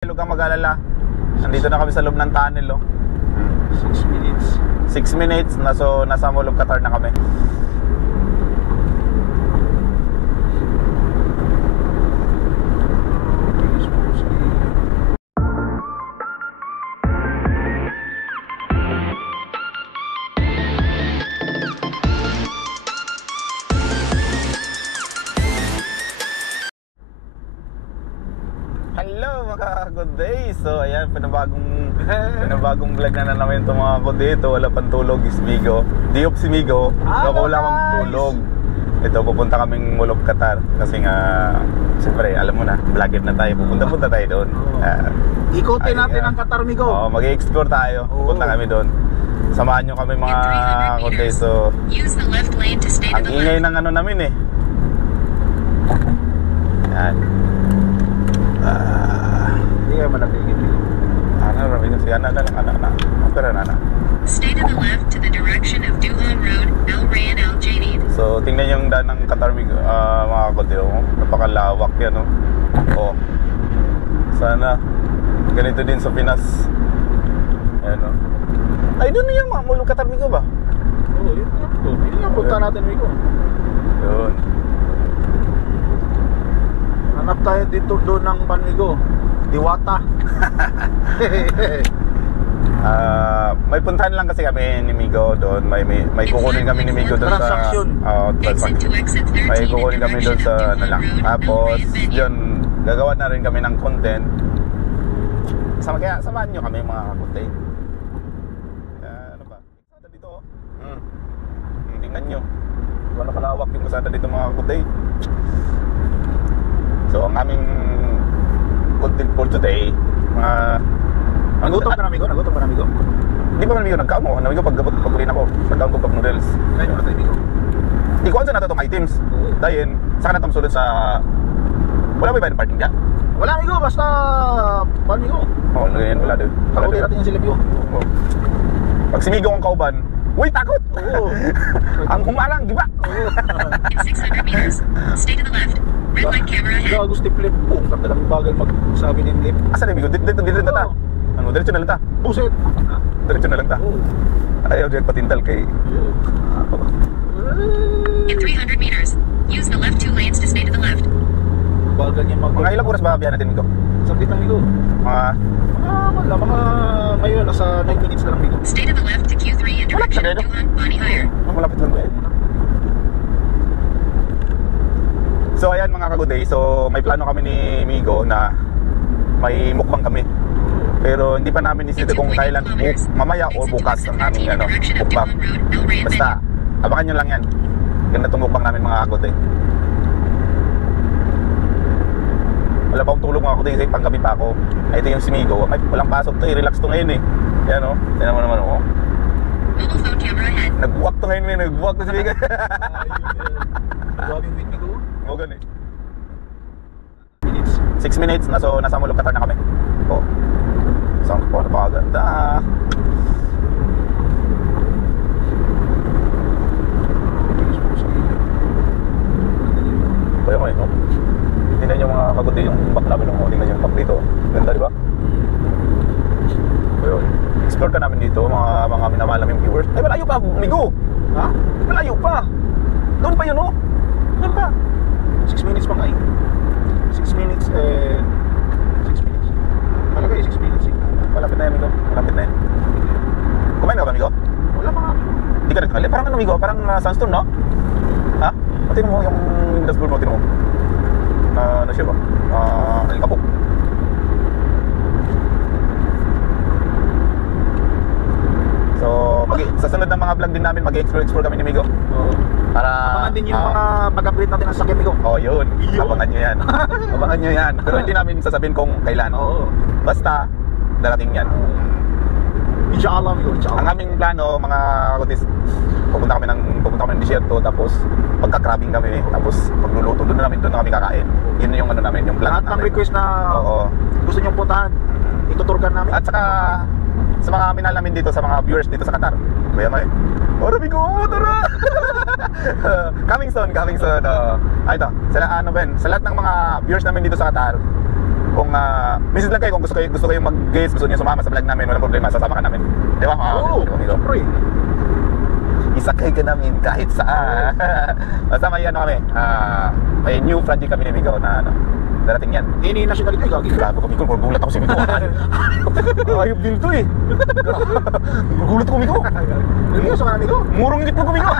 Huwag kang mag-alala. Nandito na kami sa loob ng tunnel, oh. 6 minutes. 6 minutes, nasa Mall of Qatar na kami. Hello mga good day. So ayan, panibagong vlog na naman itong mga good day. Ito wala pang tulog, is Migo. Diop si Migo, wala kang tulog. Ito pupunta kaming Mall of Qatar. Kasi nga, siyempre alam mo na, vlogger na tayo. Pupunta tayo doon. Ikutin natin ang Qatar, Migo. Mag-i-explore tayo. Pupunta kami doon. Samahan nyo kami mga good day. So ang ingay ng ano namin eh. Yan. Hindi kayo malapigit. Rami ko si anak. Opera na. Stay to the left to the direction of Duhan Road, Al Rayyan Al Jadid. So tingnan yung daan ng Qatar, mga kodyo. Napakalawak yan, oh. Sana ganito din sa Pinas. Ayan, oh. Ay, doon na yung mga Mall of Qatar, Migo ba? Oo, yun nga. Yun nga, punta natin, Migo. Yun. Hanap tayo dito doon ng Panmigo. Diwata. May puntahan lang kasi kami ni Migo doon. May kukunin kami ni Migo doon sa transaction. May kukunin kami doon sa ano lang. Tapos yun, gagawa na rin kami ng content. Kaya samahan nyo kami mga kakuntay. Ano ba? Kasada dito, oh. Tingnan nyo. Wala kalawak yung kasada dito mga kakuntay. So ang aming content for today, Nagutom ka na, Migo? Nagutom ka na, Migo? Hindi pa man Migo nagkamo. Migo pag-urin ako, nagkaon ko cup noodles. Kain mo na tayo, Migo. Di ko sa nato itong items. Dahil, saan na itong sulod sa... Wala ba iba yung parking dyan? Wala, Migo. Basta... Panmigo. Oo, ganyan. Wala doon. Takot natin yung sila, Migo. Pag si Migo ang kauban, uy, takot! Oo. Ang humarang, di ba? In 600 meters, stay to the left. Red light camera ahead. Gago step lip po. Katalang bagal magsabi ng lip. Asa na Migo? Dito na ta. Ano, diretso na lang ta. Buset. Diretso na lang ta. Ayaw dyan patintal kay... In 300 meters, use the left 2 lanes to stay to the left. Bagal niya Mga ilang oras ba biyahe natin, Migo? Sakit lang, Migo. Mga ngayon, nasa 9 minutes na lang, Migo. Stay to the left to Q3 in direction of Duhan Bani Hire. Malapit lang ba? So ayan mga kaguday, so may plano kami ni Migo na may mukbang kami. Pero hindi pa namin isipin kung kailan mamaya o bukas ang aming mukbang. Basta abangan nyo lang yan. Ganda itong mukbang namin mga kaguday. Wala pa akong tulog mga kaguday kasi panggabi pa ako. Ito yung si Migo, may walang pasok to, relax to ngayon eh. Yan o, tignan mo naman o. Mobile phone camera ahead. Nag-walk to ngayon, nag-walk to si Migo. Grabe yung wait, Migo. O ganun 6 minutes, nasa Mall of Qatar na kami. Sound ko, napakaganda. Kaya mo no? Tingnan nyo mga kaguti yung back namin ng tingnan nyo yung back dito. Ganda, di ba? Ayun. Explore ka namin dito, mga minamahal namin viewers. Ay, malayo pa, Migo! Ha? Malayo pa! Doon pa yun, oh! Doon pa! 6 minutes pa nga eh. 6 minutes 6 minutes. Talaga eh, 6 minutes eh. Malapit na yan, Migo. Malapit na yan. Kumain ka ba, Migo? Wala pa nga. Hindi ka nagkakali. Parang ano, Migo? Parang Sunstorm, no? Ha? Pati mo yung dashboard mo, tino mo. Ano siya ba? Alikabok. So, sa sunod ng mga vlog din namin, mag-explore kami ni Migo. Para Abangan din yung mga pag-upgrade natin ng sakit, Migo. yun. Abangan nyo yan. Abangan nyo yan. Pero hindi namin sasabihin kung kailan. Basta, darating yan. Inshallah, Migo. Ang Inshallah. aming plano, mga kutis, pupunta kami ng desierto, tapos pagka-crabbing kami, tapos magluluto doon namin, doon na kami kakain. Yun yung ano namin, yung plan Lahat ng namin. request na gusto nyong puntahan, ituturkan namin. At saka, sa mga minahal namin dito, sa mga viewers dito sa Qatar, kaya mo eh. Migo, tara! Coming soon. Ito, sa lahat ng mga viewers namin dito sa Qatar, kung message lang kayo kung gusto kayo mag-guest, gusto niyo sumama sa vlog namin, walang problema, sasama ka namin. Di ba? Oo, siyempre. Isakay ka namin kahit saan. Basta may ano kami, may new project kami ni Migo na ano, darating yan. Ini nationality ay gagi. Grabe ko, Migo, magulat ako si Migo. Ayop din to eh. Magulat ako, Migo. Hindi sa kanami ko. Murong ngit mo ko, Migo.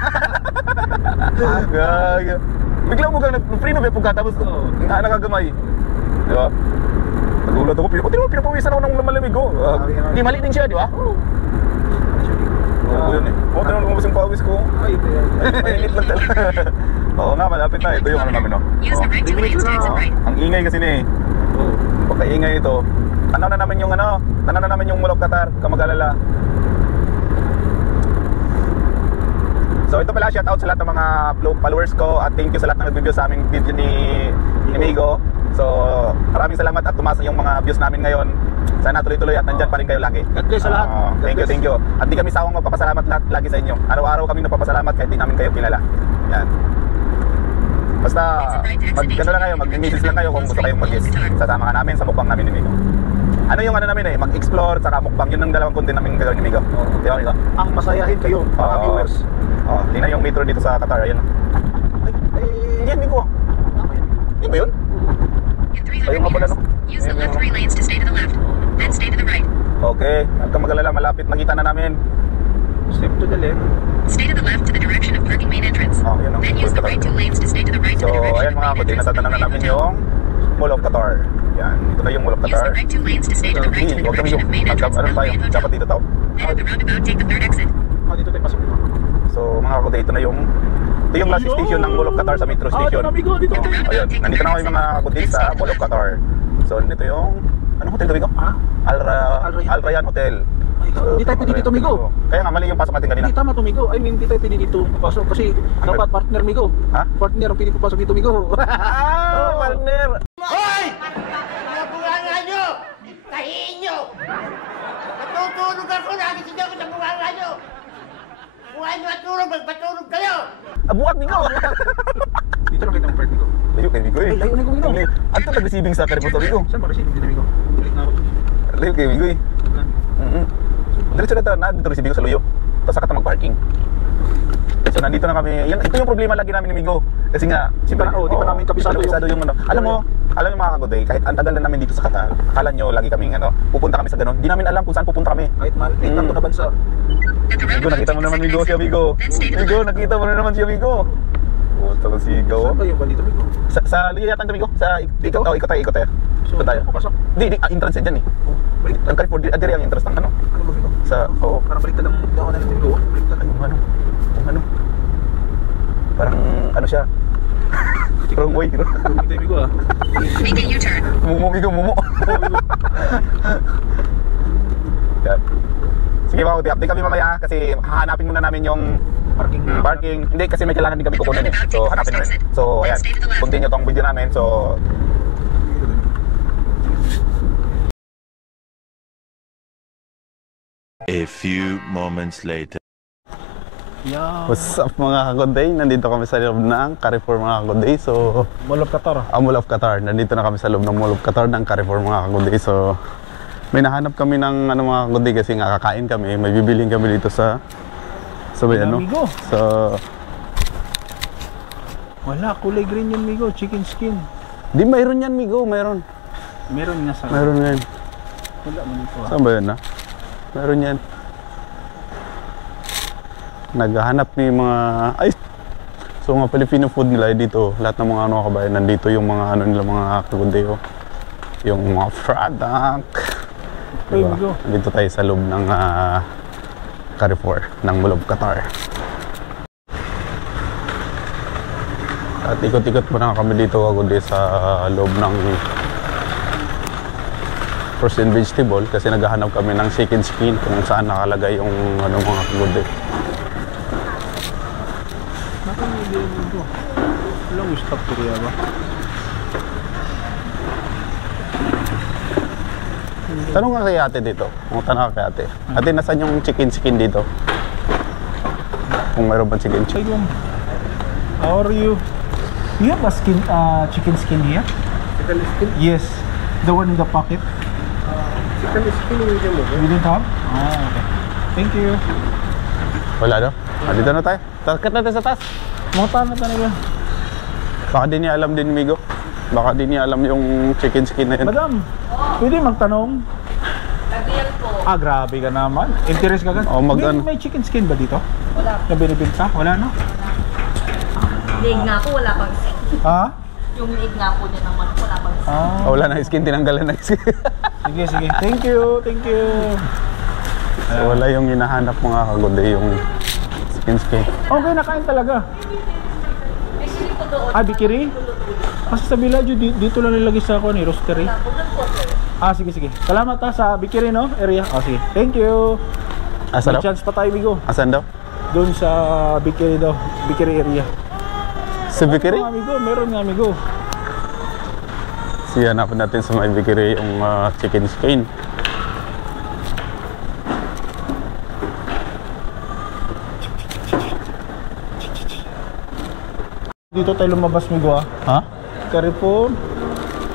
Gaga. Bigla mo kang nag-free na ba tapos nakagamay. Di ba? Nagulat ako, pinapawisan ako ng malamig ko. Hindi, mali din siya, di ba? Oo, yun eh. Oo, tinanong ko yung pawis ko. Ay, Mainit lang talaga. Oo nga, malapit na. Ito yung ano namin, no? Use the right 2 lanes to exit right. Ang ingay kasi ni pagkaingay ito. Tanaw na namin yung Mall of Qatar, kamag-alala. So ito pala, shout out sa lahat ng mga followers ko at thank you sa lahat ng nag-review sa aming video ni Migo. So maraming salamat at tumasa yung mga views namin ngayon. Sana tuloy-tuloy at nandyan pa rin kayo lagi. God bless sa lahat. Thank you. At di kami sawang magpapasalamat lahat lagi sa inyo. Araw-araw kami nagpapasalamat kahit di namin kayo kilala. Yan. Basta mag-ano lang kayo, mag-message lang kayo kung gusto kayong mag-guest. Sasama ka namin sa mukbang namin ni Migo. Ano yung ano namin eh, mag-explore saka mukbang, yun ang dalawang content namin gagawin ni Migo. Di ba, Migo? Ang masayahin kayo, mga viewers. Tingnan yung metro dito sa Qatar, ayun. Ay, yan Migo. Yun ba yun? In 300 Ayun nga pala, meters, no? use the left 3 lanes to stay to the left. Then stay to the right. Okay, huwag kang mag-alala, malapit, nakita na namin. Step to the left. Stay to the left to the direction of parking main entrance. Yun ang Then use the right 2 lanes to stay to the right to So, the direction ayan of mga main kutin, entrance. natatanong na namin yung Mall of Qatar. Yan, ito na yung Mall of Use Qatar. the right 2 lanes to stay to the right to the Huwag kami direction of main entrance. ano tayo, Al Rayyan dapat Hotel. dito tao. Then at the roundabout, take the 3rd exit. Dito tayo pasok. So mga kutin, ito yung last station ng Mall of Qatar sa metro station. Dito na, Migo, dito. Ayun, nandito na kami mga kutin sa Mall of Qatar. So, nito yung, anong hotel gabi ko? Al Rayyan Hotel. Hindi tayo pwede dito, Migo. Kaya nga, mali yung pasok natin kanina. Hindi tama to, Migo. I mean, hindi tayo pwede dito papasok kasi dapat partner, Migo. Ha? Partner ang pwede papasok dito, Migo. Partner! Hoy! Mga bunganga nyo! Tahiin nyo! Natutulog ako, nagising ako sa bunganga nyo! Kung ano at tulog, magpatulog kayo! Buwag, Migo! Dito lang kita ng part, Migo. Layo kay Migo eh. Layo na ko, Migo. Ano ito nag-receiving sa Carrefour sa Migo? Saan mag-receiving din, Migo? Balik na ako. Layo kay Migo eh. Diretso na dito receiving ko sa Luyo. Tapos saka mag-parking. So nandito na kami. Ito yung problema lagi namin ni Migo. Kasi nga, siyempre, Di pa namin kabisado yung ano. Alam mo mga kagoday, kahit ang tagal na namin dito sa Qatar, akala nyo lagi kaming pupunta kami sa ganun. Hindi namin alam kung saan pupunta kami. Kahit maliit lang ito na bansa. At the Migo, roundabout, nakita mo take the naman 2nd Migo siya, exit. Migo. Then stay to the Migo, left. nakita mo na naman siya, Migo. Puta ko sigaw. Saan ba yung bandito, Migo? Sa Luyo yata ito, Migo. Ikot tayo. So, Ikot tayo. papasok. Hindi, entrance yan dyan eh. Balik. Ang Carrefour, adiri ang entrance ng ano. Ano ba, Migo? Oo. Parang baliktad ang daan natin, Migo. Baliktad. Ano? Parang ano siya? Wrong way. Dito, Migo, ah. Make a U-turn. Mumo. Yan. Sige mga kuti, update kami mamaya kasi hahanapin muna namin yung parking. Hindi kasi may kailangan din kami kukunin eh. So hanapin namin. So ayan, continue tong video namin. So A few moments later. Yeah. what's up mga kagoday? Nandito kami sa loob ng Carrefour mga kagoday. So Mall of Qatar. Mall of Qatar. Nandito na kami sa loob ng Mall of Qatar ng Carrefour mga kagoday. So may nahanap kami ng mga kagoday kasi nga kakain kami. May bibiling kami dito sa may ano. Migo. So Wala, kulay green yan, Migo. Chicken skin. di mayroon yan Migo, mayroon. Meron nga sa... Mayroon yan. Wala mo dito, ah. Saan ba yun na? Meron yan. Naghahanap ni mga... Ay! So mga Filipino food nila dito. Lahat ng mga ano kabayan. Nandito yung mga ano nila mga kagundeo. Yung mga product. Ay, Diba? Migo. Nandito tayo sa loob ng Carrefour ng Mall of Qatar. At ikot-ikot muna kami dito kagundi sa loob ng fruits and vegetable kasi naghahanap kami ng chicken skin kung saan nakalagay yung ano mga kagundi. Nakangili Migo. Wala mo stop to kaya ba? Tanong ka kay ate dito. Kung tanong ka kay ate. Ate, nasaan yung chicken skin dito? Kung mayroon pa chicken Hey, skin. how are you? You have a chicken skin here? Chicken skin? Yes. The one in the pocket. Chicken is skinny medium okay? You didn't have? Oh, okay. Thank you. Wala daw. Dito na tayo. Takat natin sa taas. Mata na talaga. Baka di niya alam din, Migo. Baka di niya alam yung chicken skin na yun. Madam, pwede magtanong? Ah, grabe ka naman. Interest ka gan? Oh, May chicken skin ba dito? Wala. Na binibinta? Wala, no? Liig nga po, wala pang skin. Ha? Yung liig nga po niya naman, wala pang skin. Ah. Wala na skin, tinanggalan na skin. Sige, sige. Thank you, thank you. So, wala yung hinahanap mga kagode, yung skin. Okay, nakain talaga. Ah, bikiri? Kasi sa Villaggio, dito lang nilagay sa ako ni roastery. Ah, sige, sige. Salamat sa bikiri, no? Area. Ah, sige. Thank you. Asa May daw? chance pa tayo, Bigo. Asan daw? Doon sa bikiri daw. Bikiri area. Si Bikiri? Meron nga, amigo. Meron nga, amigo. Siya hanapin natin sa may Bikiri yung chicken skin. Dito tayo lumabas, Migo, ah. Ha? Carrefour.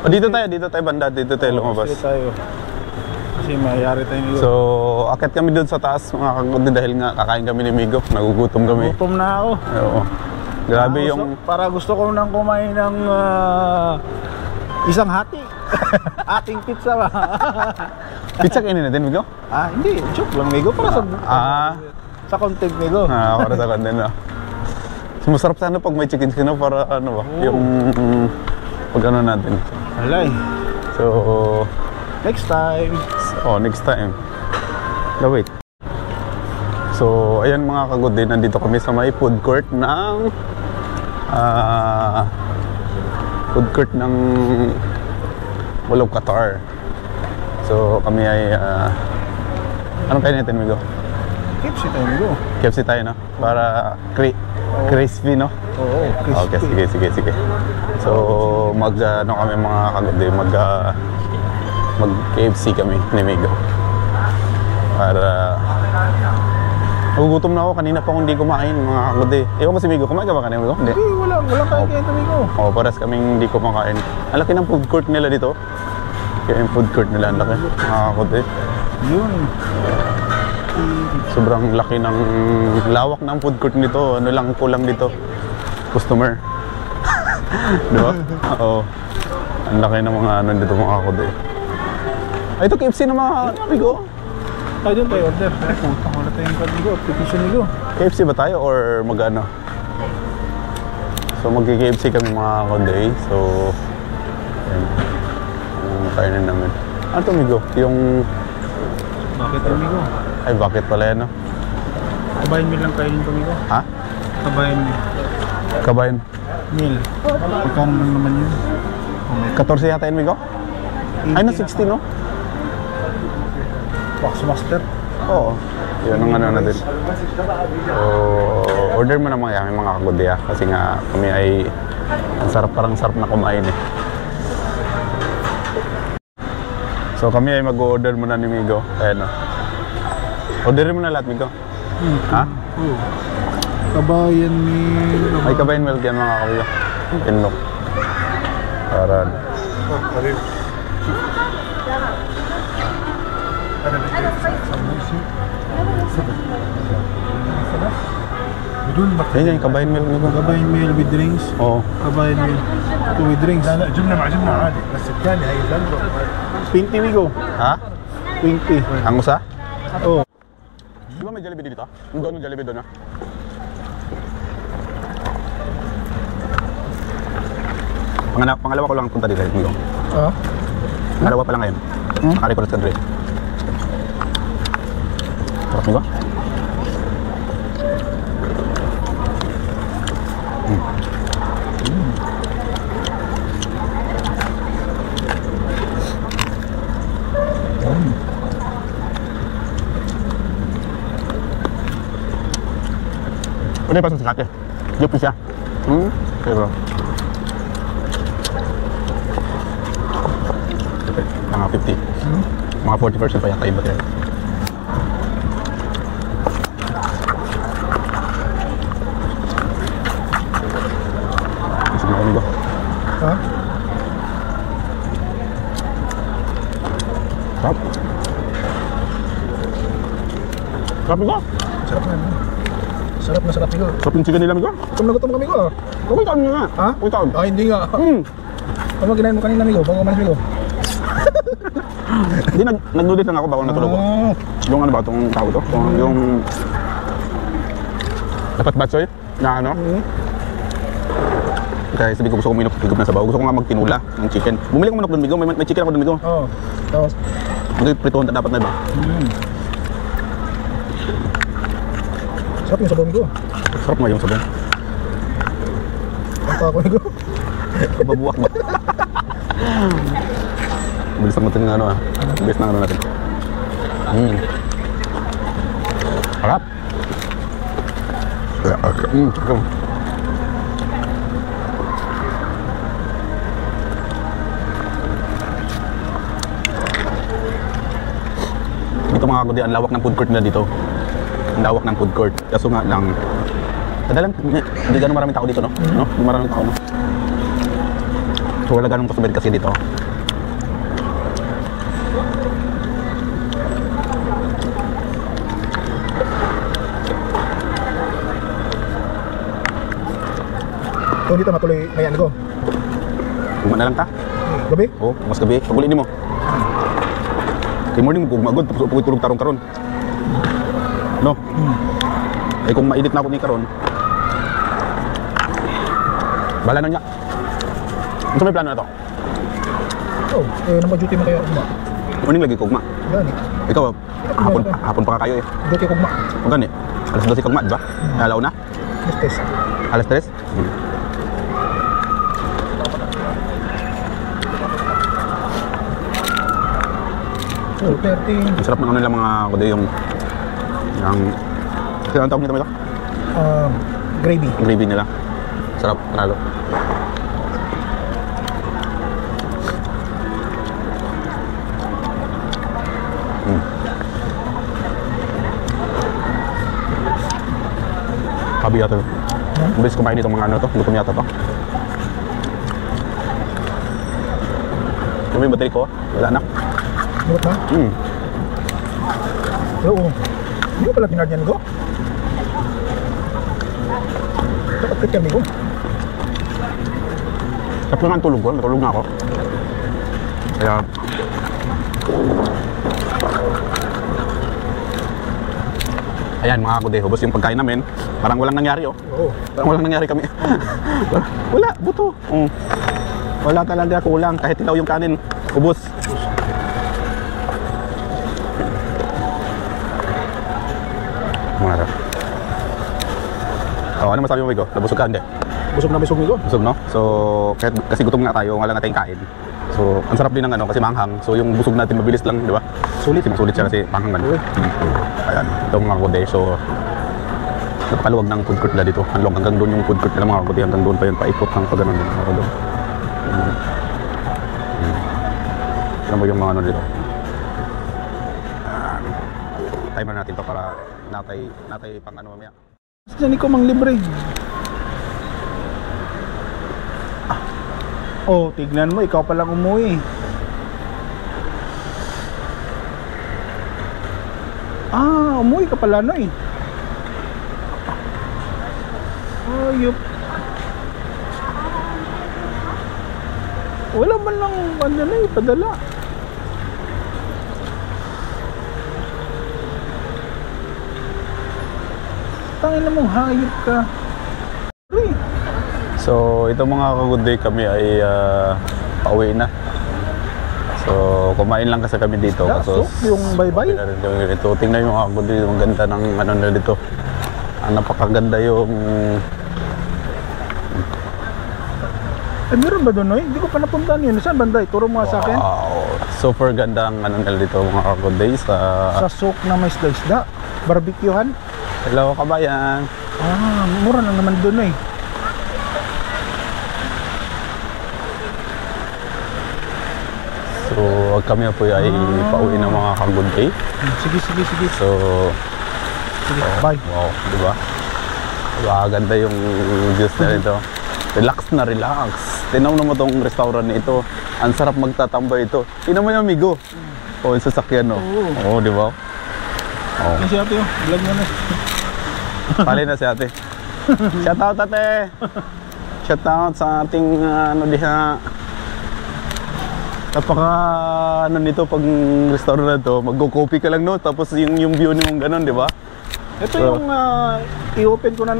O dito tayo banda, dito tayo lumabas. Sige tayo. Kasi mayayari tayo, Migo. So, akit kami doon sa taas mga kagode dahil nga kakain kami ni Migo. Nagugutom kami. Gutom na ako. Oo. Grabe Ah, yung... Para gusto ko nang kumain ng isang hati. Ating pizza ba? Pizza kainin natin, Migo? Ah, hindi. Joke lang, Migo. Para sa content, Migo. Para sa content, no? So, masarap sana pag may chicken skin, no? Para ano ba? Yung... pag ano natin. Alay. So... Next time. Oh, next time. No, wait. So, ayan mga kagode, nandito kami sa may food court ng Mall of Qatar. So, kami ay anong kain natin, Migo? KFC tayo, Migo. KFC tayo, no? Para crispy, no? Oo, Okay, sige. So, ano kami mga kagode, mag KFC kami ni Migo. Para nagugutom na ako, kanina pa akong hindi kumain mga kagode. Ewan ko si Migo, kumain ka ba kanina, Migo? Hindi. Hindi, walang kain ito, Migo. Oo, paras kaming hindi kumakain. Ang laki ng food court nila dito. Kaya yung food court nila, ang laki. Mga kagode. Yun. Sobrang laki ng lawak ng food court nito. Ano lang kulang dito? Customer. Di ba? Oo. Ang laki ng mga ano dito mga kagode. Ay, ito KFC na mga Migo. Tayo doon tayo order. Ay, putang wala tayong card, Migo. Application, Migo. KFC ba tayo or mag-ano? So mag-KFC kami mga kagode. So, ayan. Ang kainin namin. Ano ito, Migo? Yung... Bakit, Migo? Ay, bakit pala yan, no? Kabayan meal lang kainin ko, Migo. Ha? Kabayan meal. Kabayan. Meal. Magkano lang naman yun? 14 yata yun, Migo? Ay, no, 16, no? Waxmaster. Oo. Yun ang ano natin. So, order mo naman kami mga kagode, ah. Kasi nga, kami ay... Ang sarap, parang sarap na kumain, eh. So, kami ay mag-order muna ni Migo. Ayan, no? Orderin mo na lahat, Migo. Ha? Oo. Kabayan meal. Ay, kabayan milk yan mga kabayo. Pinlock. Para... Yan yung kabayan milk, Migo. Kabayan meal with drinks. Oo. Kabayan meal. Ito with drinks. لا جبنه مع جبنه عادي بس الثاني هي بلندر 20, Migo. Ha? 20. Ang usa? Oo. Di ba may Jollibee dito? Doon yung Jollibee doon, ha? Pangalawa ko lang punta dito, Migo. Ah? Pangalawa pa lang ngayon. Nakarecord sa Dre. Sarap, Migo? Pwede pa sa kate. Yupi siya. Okay, bro. Okay, mga 50. Mga 40% pa yata iba tayo. Isip na ba? Ha? Sarap ko. Sarap na. Sarap na sarap ito. Sarap yung chicken nila, amigo. Gutom na gutom kami ko. Kung taon nga. Ha? Kung taon. Ah, hindi nga. Ano ginahin mo kanina, amigo? Bago umalis, amigo? Hindi, nag-noodles lang ako bago natulog ko. Yung ano ba, itong tao to? Yung... Dapat batsoy? Na ano? Kaya sabi ko gusto ko minok higop na sabaw. Gusto ko nga magtinula ng chicken. Bumili ko manok doon, Migo. May chicken ako doon, Migo. Oo. Tapos? Mag-prituhan dapat na iba. Sarap yung sabaw, amigo. Sarap nga yung sabaw. Ang pa ako, amigo. Babuwak ba? Bilis ang natin ng ano ah. Bilis ng ano natin. Harap. Come. Dito mga kagudi, ang lawak ng food court na dito. Ang lawak ng food court. Kaso nga lang, kadalang, hindi gano'ng maraming tao dito, no? No? Hindi maraming tao, no? So wala ganong customer kasi dito. So dito matuloy ngayon ko. Guma na lang ta? Gabi? Oo, mas gabi. Paguli ni mo. Kay morning, magod. Tapos tulog tarong karon. No? Eh kung ma-edit na ako ni karon, bala na niya. Ano may plano na to? Oh, namba-duty mo kaya ugma. Morning lagi kugma. Gani. Ikaw, hapon pa ka kayo eh. Duty kugma. O gani? Alas 12 kugma, di ba? Alaw na? Mistes. Alas 3? Oh, 13. Ang sarap ng ano nila mga kundi yung kasi ang tawag nito ito? Gravy. Gravy nila. Sarap, panalo. Sabi yata. Mabilis kumain dito mga ano to. Gutom yata to. Yung may battery ko, wala na. Bulat na? Oo. Hindi mo pala tinard yan, amigo? Dapat kit yan, amigo. Tapos nga ang tulog ko, natulog na ako. Kaya... Ayan mga kude, hubos yung pagkain namin. Parang walang nangyari oh. Oo. Parang walang nangyari kami. Wala, buto. Wala talaga, kulang. Kahit ilaw yung kanin, hubos. Mga rap. Oh, ano masabi mo, Migo? Nabusog ka, hindi? Busog na busog, amigo. Busog, no? So, kahit, kasi gutom nga tayo, wala nga tayong kain. So, ang sarap din ng ano, kasi manghang. So, yung busog natin mabilis lang, di ba? Sulit siya kasi manghang man. Ayan, ito mga kude. So, napakaluwag ng food court nila dito. Hanggang doon yung food court nila mga kude. Hanggang doon pa yun, paikot ng pag ganun. Ano ba yung mga ano dito? Timer natin to para natay pang ano mamaya. Diyan ko mang libre. Oh, tignan mo, ikaw palang umuwi. Umuwi ka pala, no eh. Ayup. Wala man lang, ano na eh, padala. Tangin na mong hayop ka. Uy. So, ito mga ka-good day kami ay pauwi na. So, kumain lang kasi kami dito. So, yung bye-bye. Ito, tingnan yung mga ka-good day. Ang ganda ng ano na dito. Ang napakaganda yung... Eh, meron ba doon, Noy? Hindi ko pa napuntahan yun. Saan banda? Turo mo nga sa akin. Wow! Super ganda ang ano nila dito mga ka-good day. Sa souk na may isda. Barbecuehan. Hello, kabayan! Mura lang naman doon, eh. So, kami po ay pauwi ng mga ka-good day. Sige. So, Sige, bye. wow, di ba? Ganda yung views na ito. Relax na relax. Tinaw mo tong restaurant na ito. Ang sarap magtatambay ito. Tingnan mo yung amigo. Oh, yung sasakyan, no? Oo, di ba? Oh. Yan si ate oh. Vlog mo na. Pali na si ate. Shout out ate. Shout out sa ating ano diha. Napaka ano nito pag restaurant na to, magko-coffee ka lang no, tapos yung view nung ganun, di ba? Ito So, yung i-open ko na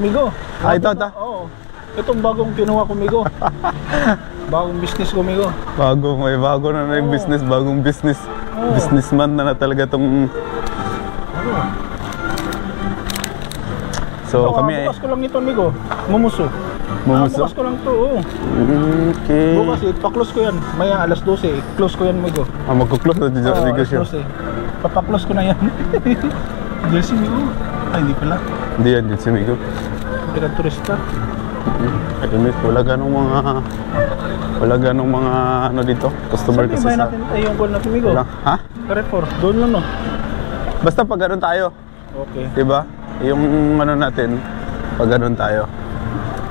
Migo. Ito. Oo. Itong bagong kinuha ko Migo. Bagong business ko Migo. May bago na yung business, bagong business. Oo. Businessman na talaga tong. So kami ay bukas ko lang ito Migo. Mumuso. Mumuso? Bukas ko lang to. Oo. Okay. Bukas ipa-close ko yan. Maya alas 12 i-close ko yan Migo. Magko-close na dito sa alas negosyo. 12. Papa-close ko na yan. Jersey Migo. Ay hindi pala. Hindi yan dito si Migo. Hindi turista. Ayun, wala ganong mga ano dito, customer kasi Sabi sa. natin yung call natin Migo. Wala. Ha? Carrefour. Doon lang no. Basta pag ganun tayo, Okay. 'di ba? Yung ano natin, pag ganun tayo.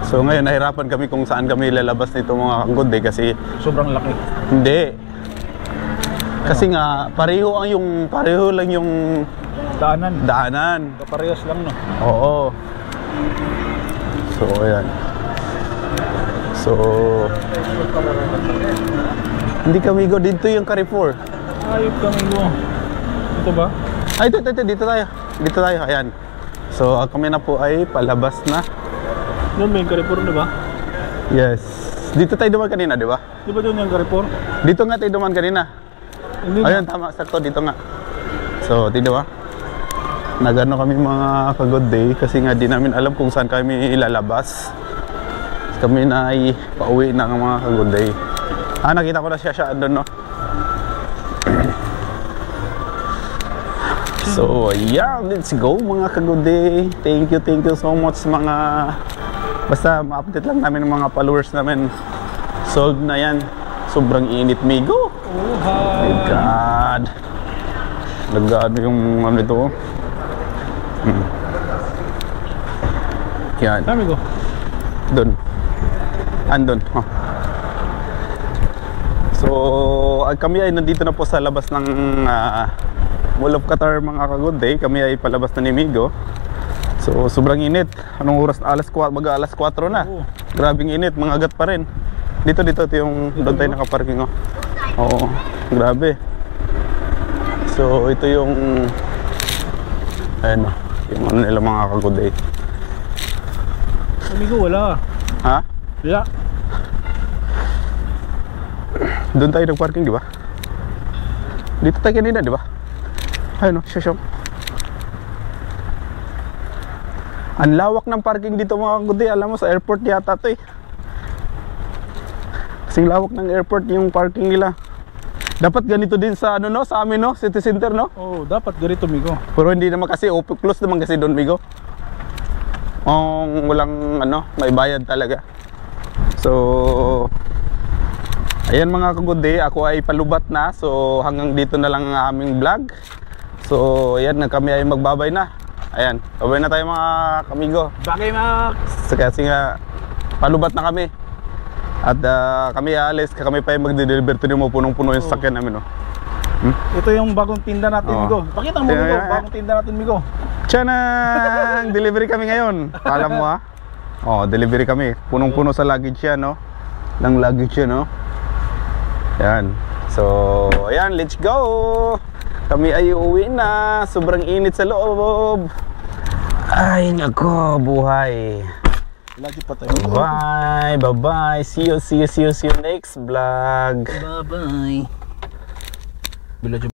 So ngayon nahirapan kami kung saan kami lalabas nito mga kagod kasi Sobrang laki. hindi. Kasi nga pareho lang yung daanan. Kaparehas lang no. Oo. So ayan. So hindi kami go dito yung Carrefour. Ayop ka Migo. Ito ba? Ay, dito tayo. Dito tayo, ayan. So, kami na po ay palabas na. Doon may Carrefour di ba? Yes. Dito tayo duman kanina, di ba? Di ba doon yung Carrefour? Dito nga tayo duman kanina. Hindi Ayun, tama, sakto, dito nga. So, di ba? Nagano kami mga ka-good day kasi nga di namin alam kung saan kami ilalabas. Kami na ay pauwi na ng mga ka-good day. Nakita ko na siya doon, no? So, yeah, let's go mga ka-good day. Thank you so much mga. Basta ma-update lang namin ng mga followers namin. Sold na yan. Sobrang init, Migo. Oh, My God. Nag-ano yung ano ito. Yan. Dami ko. Doon. Andun. Oh. So, kami ay nandito na po sa labas ng Mall of Qatar mga ka-good day. Kami ay palabas na ni Migo. So, sobrang init. Anong oras? Alas 4 na. Oo. Grabing init, mga agat pa rin. Dito yung doon tayo nakaparking. Oo, grabe. So, ito yung ayun, yung ano nila mga ka-good day. Amigo, wala. Ha? Wala. Doon tayo nagparking, di ba? Dito tayo kanina, di ba? Ayun o, siya. Ang lawak ng parking dito mga ka-good day. Alam mo, sa airport yata to eh. Kasing lawak ng airport yung parking nila. Dapat ganito din sa ano no, sa amin no, city center no. Oh, dapat ganito Migo. Pero hindi naman kasi open, close naman kasi doon Migo. Walang ano, may bayad talaga. So ayan mga ka-good day, ako ay palubat na. So hanggang dito na lang ang aming vlog. So ayan, kami ay magbabay na. Ayan, babay na tayo mga kamigo. Bagay Max. Kasi nga palubat na kami. At kami alis, kami pa yung magde-deliver. Ito mo, punong-puno yung sakyan namin no? Ito yung bagong tinda natin Migo. Pakita mo Migo, bagong tinda natin Migo. Tiyanang! Delivery kami ngayon. Alam mo ha? Delivery kami. Punong-puno sa luggage yan no? Lang luggage yan no? Yan. So, ayan, let's go! Kami ay uuwi na. Sobrang init sa loob. Ay, nako, buhay. Lagi pa tayo. Bye. See you next vlog. Bye-bye.